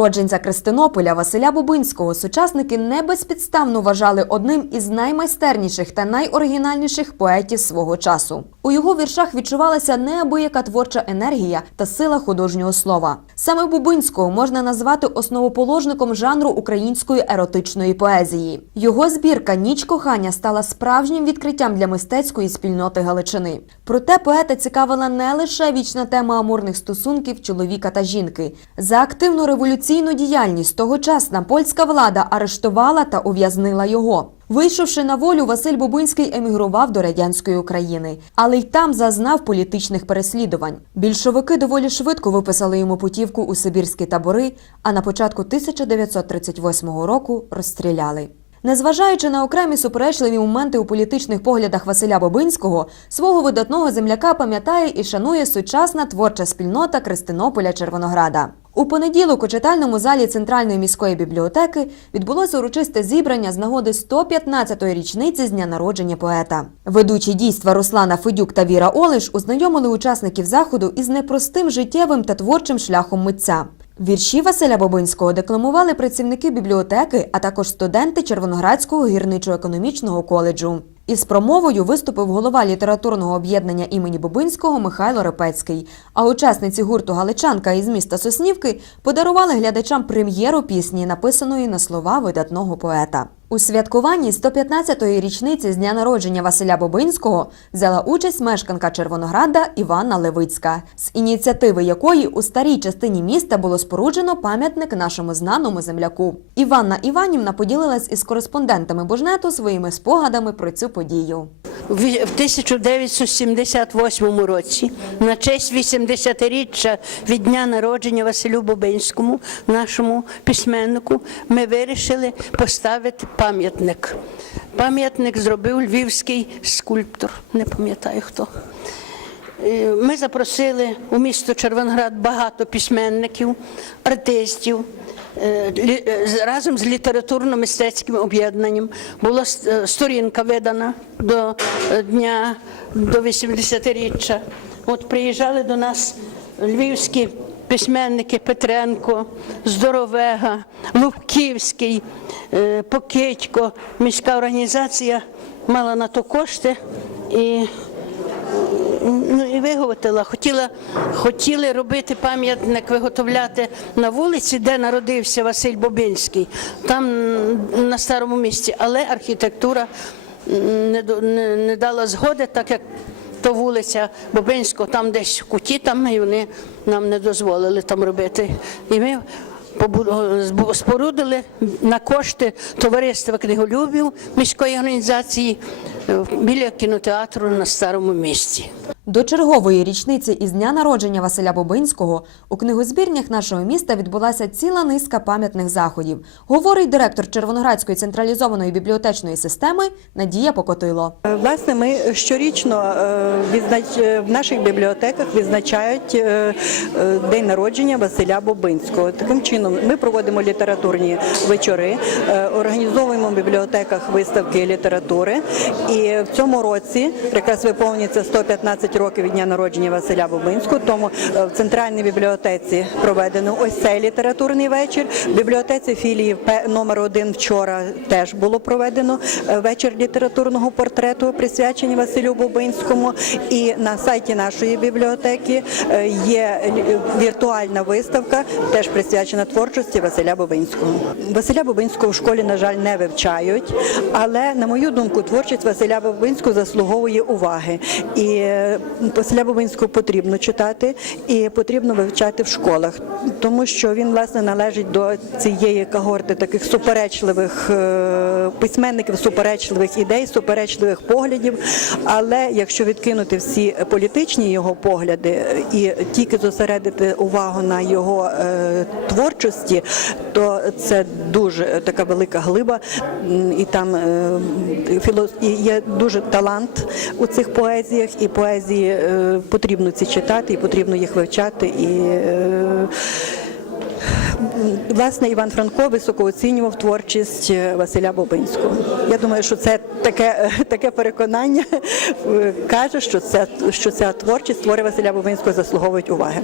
Уродженця Кристинополя Василя Бубинського сучасники не безпідставно вважали одним із наймайстерніших та найоригінальніших поетів свого часу. У його віршах відчувалася неабияка творча енергія та сила художнього слова. Саме Бубинського можна назвати основоположником жанру української еротичної поезії. Його збірка Ніч кохання стала справжнім відкриттям для мистецької спільноти Галичини. Проте поета цікавила не лише вічна тема амурних стосунків чоловіка та жінки. За активну революційну діяльність тогочасна польська влада арештувала та ув'язнила його. Вийшовши на волю, Василь Бубинський емігрував до радянської України, але й там зазнав політичних переслідувань. Більшовики доволі швидко виписали йому путівку у сибірські табори, а на початку 1938 року розстріляли. Незважаючи на окремі суперечливі моменти у політичних поглядах Василя Бобинського, свого видатного земляка пам'ятає і шанує сучасна творча спільнота Кристинополя Червонограда. У понеділок у читальному залі Центральної міської бібліотеки відбулося урочисте зібрання з нагоди 115-ї річниці з дня народження поета. Ведучі дійства Руслана Федюк та Віра Олиш ознайомили учасників заходу із непростим життєвим та творчим шляхом митця. Вірші Василя Бобинського декламували працівники бібліотеки, а також студенти Червоноградського гірничо-економічного коледжу. Із промовою виступив голова літературного об'єднання імені Бобинського Михайло Репецький. А учасниці гурту Галичанка із міста Соснівки подарували глядачам прем'єру пісні, написаної на слова видатного поета. У святкуванні 115-ї річниці з дня народження Василя Бобинського взяла участь мешканка Червонограда Іванна Левицька, з ініціативи якої у старій частині міста було споруджено пам'ятник нашому знаному земляку. Іванна Іванівна поділилась із кореспондентами Божнету своїми спогадами про цю подію. В 1978 році, на честь 80-річчя від дня народження Василю Бобинському, нашому письменнику, ми вирішили поставити пам'ятник. Пам'ятник зробив львівський скульптор, не пам'ятаю хто. Е, Ми запросили у місто Червоноград багато письменників, артистів. Е, е, Разом з літературно-мистецьким об'єднанням була е, сторінка видана до дня до 80-річчя. От приїжджали до нас львівські письменники Петренко, Здоровега, Лубківський, Покидько. Міська організація мала на то кошти і Ну виготовила. Хотіла, хотіли робити пам'ятник, виготовляти на вулиці, де народився Василь Бобинський, там на старому місці, але архітектура не, не, не дала згоди, так як то вулиця Бобинського, там десь в куті, там і вони нам не дозволили там робити. І ми спорудили на кошти товариства книголюбів міської організації біля кінотеатру на старому місці. До чергової річниці із дня народження Василя Бобинського у книгозбірнях нашого міста відбулася ціла низка пам'ятних заходів, говорить директор Червоноградської централізованої бібліотечної системи Надія Покотило. Е, Власне, ми щорічно е, е, в наших бібліотеках відзначають день народження Василя Бобинського. Таким чином, ми проводимо літературні вечори, організовуємо в бібліотеках виставки літератури. І в цьому році якраз виповнюється 115 років від дня народження Василя Бобинського. Тому е, в центральній бібліотеці проведено ось цей літературний вечір. В бібліотеці філії номер один вчора теж було проведено е, вечір літературного портрету, присвячений Василю Бобинському. І на сайті нашої бібліотеки е, є віртуальна виставка, теж присвячена творчості Василя Бобинського. Василя Бобинського в школі, на жаль, не вивчають, але на мою думку, творчість Василя Бобинського заслуговує уваги. І е, Василя Бобинського потрібно читати і потрібно вивчати в школах, тому що він власне належить до цієї когорти таких суперечливих е, письменників, суперечливих ідей, суперечливих поглядів. Але якщо відкинути всі політичні його погляди і тільки зосередити увагу на його е, творчості, то це дуже така велика глиба, і там е, є дуже талант у цих поезіях, і поезії е, потрібно ці читати, і потрібно їх вивчати. І, е, Власне, Іван Франко високо оцінював творчість е, Василя Бобинського. Я думаю, що це таке, таке переконання е, каже, що, це, що ця творчість твори Василя Бобинського заслуговують уваги.